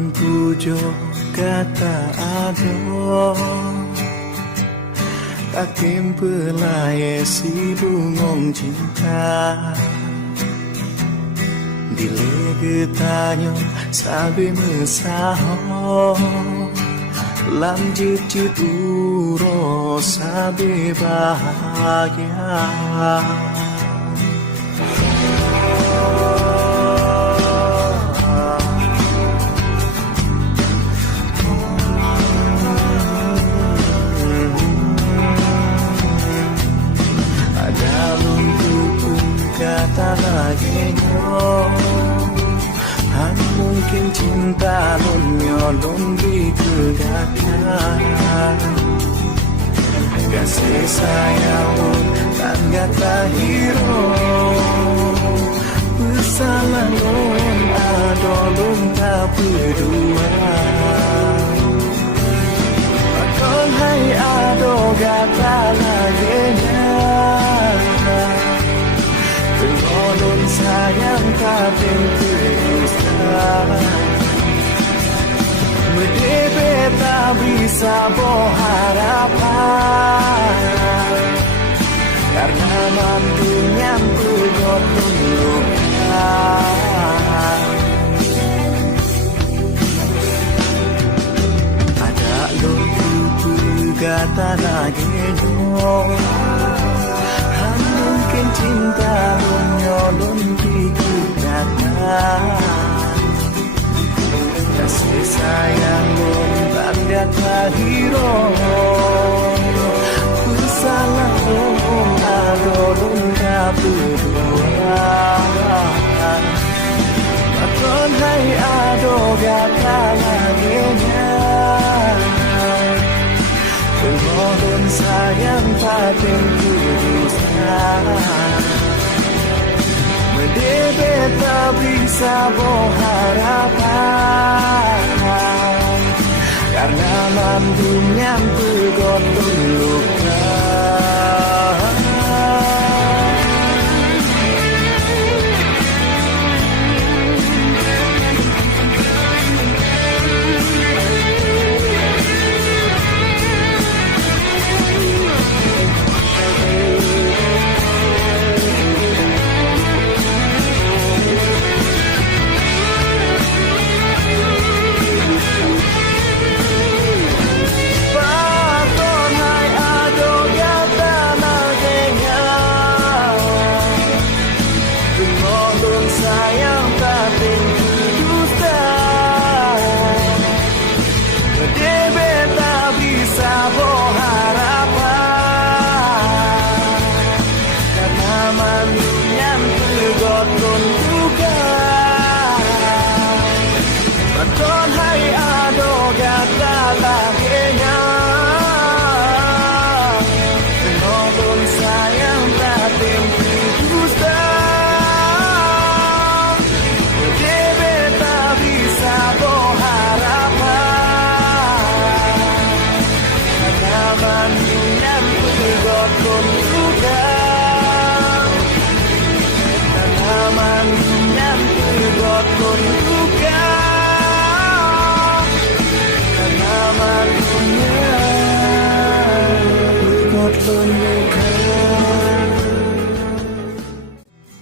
Alon pujo kata ado Takim pelai si bungong cinta Dile getanyo sabi mesaho Lam jit uro sabi bahagia Kata lagi Han mungkin cinta lon di kegagalan Kasih sayang tan gata hero Bersalah lon ado lon tak berdua Akan hai ado gata lagi Lon sayang kabin terusnya Medebe tak bisa berharapan Karena mantunya pegot luka Ada luku pegata lagi Mungkin cinta nyolong di kegagalan Kasih sayang tanda hero Bersalah adolong tak berdua Makon hai ado gata laginya Pengolong sayang paten kudusnya Medebe tak bisa berharapan Karena mandunya pegot luka Mandunya pegot luka